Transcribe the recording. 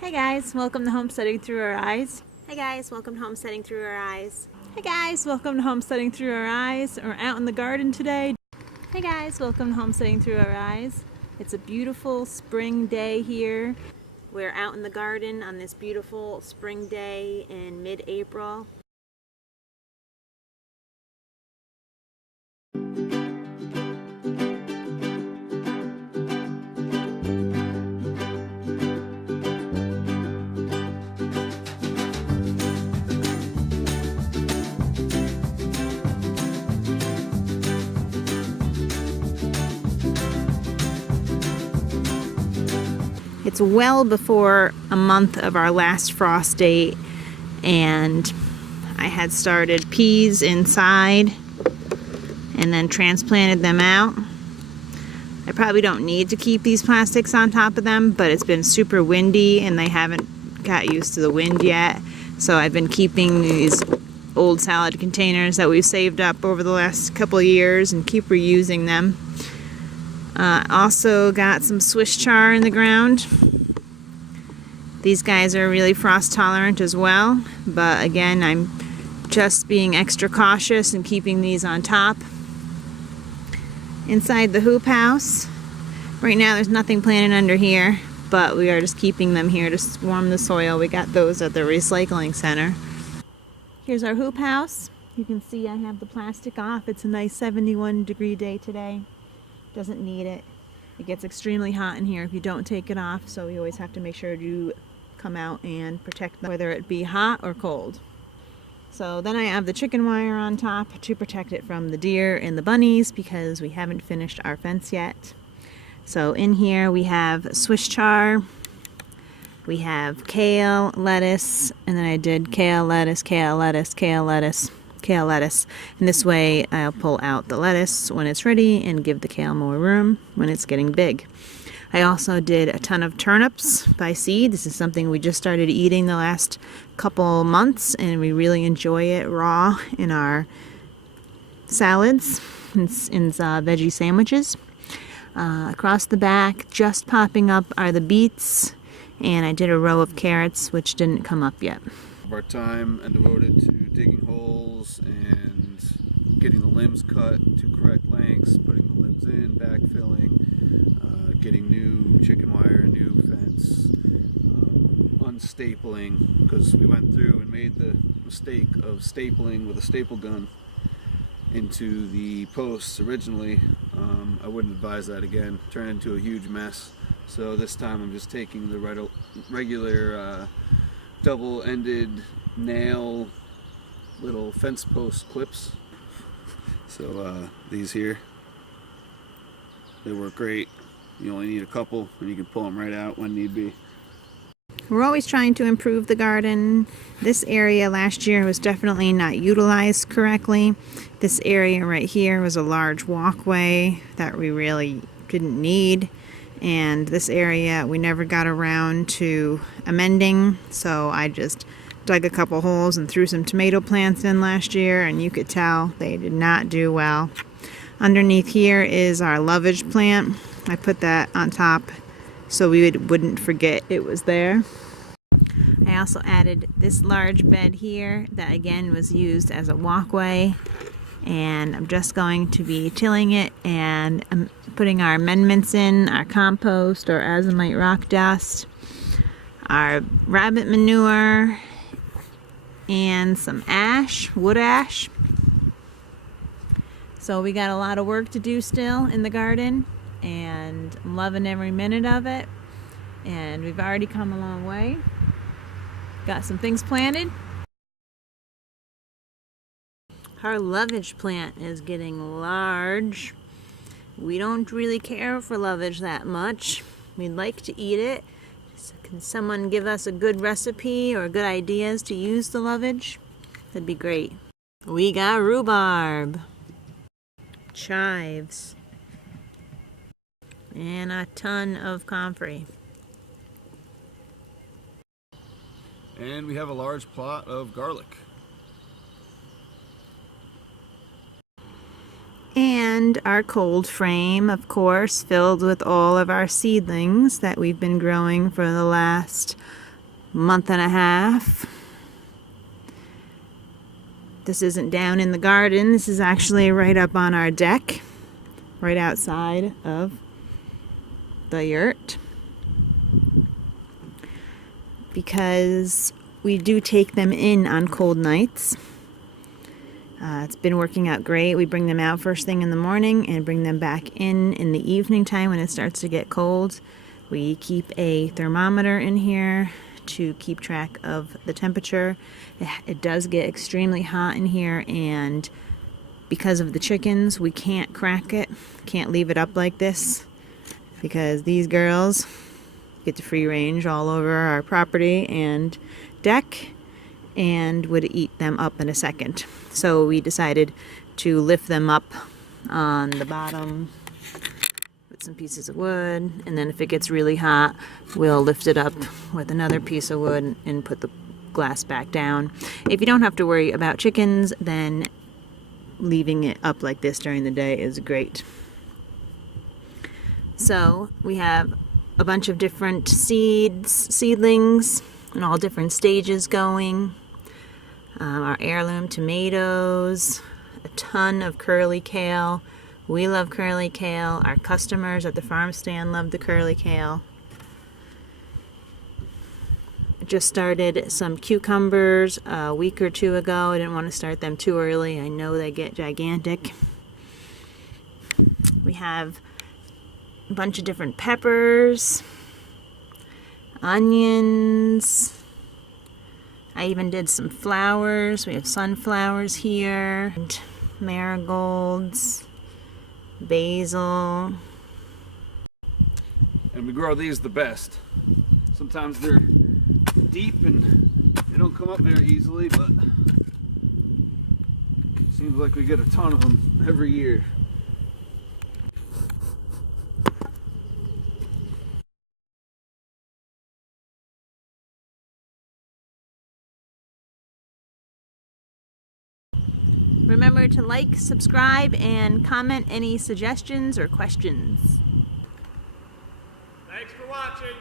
Hey guys, welcome to Homesteading Through Our Eyes. Hey guys, welcome to Homesteading Through Our Eyes. Hey guys, welcome to Homesteading Through Our Eyes. We're out in the garden today. Hey guys, welcome to Homesteading Through Our Eyes. It's a beautiful spring day here. We're out in the garden on this beautiful spring day in mid-April. It's well before a month of our last frost date, and I had started peas inside and then transplanted them out. I probably don't need to keep these plastics on top of them, but it's been super windy and they haven't got used to the wind yet. So I've been keeping these old salad containers that we've saved up over the last couple of years and keep reusing them. Also got some Swiss char in the ground. These guys are really frost tolerant as well, but again, I'm just being extra cautious and keeping these on top. Inside the hoop house, right now there's nothing planted under here, but we are just keeping them here to warm the soil. We got those at the recycling center. Here's our hoop house. You can see I have the plastic off. It's a nice 71-degree day today. Doesn't need it. It gets extremely hot in here if you don't take it off, so we always have to make sure to come out and protect them, whether it be hot or cold. So then I have the chicken wire on top to protect it from the deer and the bunnies because we haven't finished our fence yet. So in here we have Swiss char, we have kale, lettuce, and then I did kale, lettuce, kale, lettuce, kale, lettuce, kale, lettuce. And this way I'll pull out the lettuce when it's ready and give the kale more room when it's getting big. I also did a ton of turnips by seed. This is something we just started eating the last couple months, and we really enjoy it raw in our salads and veggie sandwiches. Across the back, just popping up, are the beets, and I did a row of carrots, which didn't come up yet. Our time and devoted to digging holes and getting the limbs cut to correct lengths, putting the limbs in, backfilling, getting new chicken wire, new fence, unstapling, because we went through and made the mistake of stapling with a staple gun into the posts originally. I wouldn't advise that again. Turned into a huge mess. So this time I'm just taking the regular double-ended nail little fence post clips. So these here, they work great. You only need a couple and you can pull them right out when need be. We're always trying to improve the garden. This area last year was definitely not utilized correctly. This area right here was a large walkway that we really didn't need. And this area we never got around to amending, so I just dug a couple holes and threw some tomato plants in last year, and you could tell they did not do well. Underneath here is our lovage plant. I put that on top so we wouldn't forget it was there. I also added this large bed here that again was used as a walkway, and I'm just going to be tilling it and putting our amendments in, our compost or azomite rock dust, our rabbit manure, and some ash, wood ash. So we got a lot of work to do still in the garden, and I'm loving every minute of it, and we've already come a long way. Got some things planted. Our lovage plant is getting large. We don't really care for lovage that much. We'd like to eat it. So can someone give us a good recipe or good ideas to use the lovage? That'd be great. We got rhubarb, chives, and a ton of comfrey. And we have a large plot of garlic. And our cold frame, of course, filled with all of our seedlings that we've been growing for the last month and a half. This isn't down in the garden. This is actually right up on our deck, right outside of the yurt. Because we do take them in on cold nights. It's been working out great. We bring them out first thing in the morning and bring them back in the evening time when it starts to get cold. We keep a thermometer in here to keep track of the temperature. It does get extremely hot in here, and because of the chickens, we can't crack it, can't leave it up like this, because these girls get to free range all over our property and deck and would eat them up in a second. So we decided to lift them up on the bottom with some pieces of wood, and then if it gets really hot, we'll lift it up with another piece of wood and put the glass back down. If you don't have to worry about chickens, then leaving it up like this during the day is great. So we have a bunch of different seedlings, in all different stages going. Our heirloom tomatoes, a ton of curly kale. We love curly kale. Our customers at the farm stand love the curly kale. Just started some cucumbers a week or two ago. I didn't want to start them too early. I know they get gigantic. We have a bunch of different peppers, onions. I even did some flowers. We have sunflowers here, and marigolds, basil. And we grow these the best. Sometimes they're deep and they don't come up very easily, but it seems like we get a ton of them every year. Remember to like, subscribe, and comment any suggestions or questions. Thanks for watching.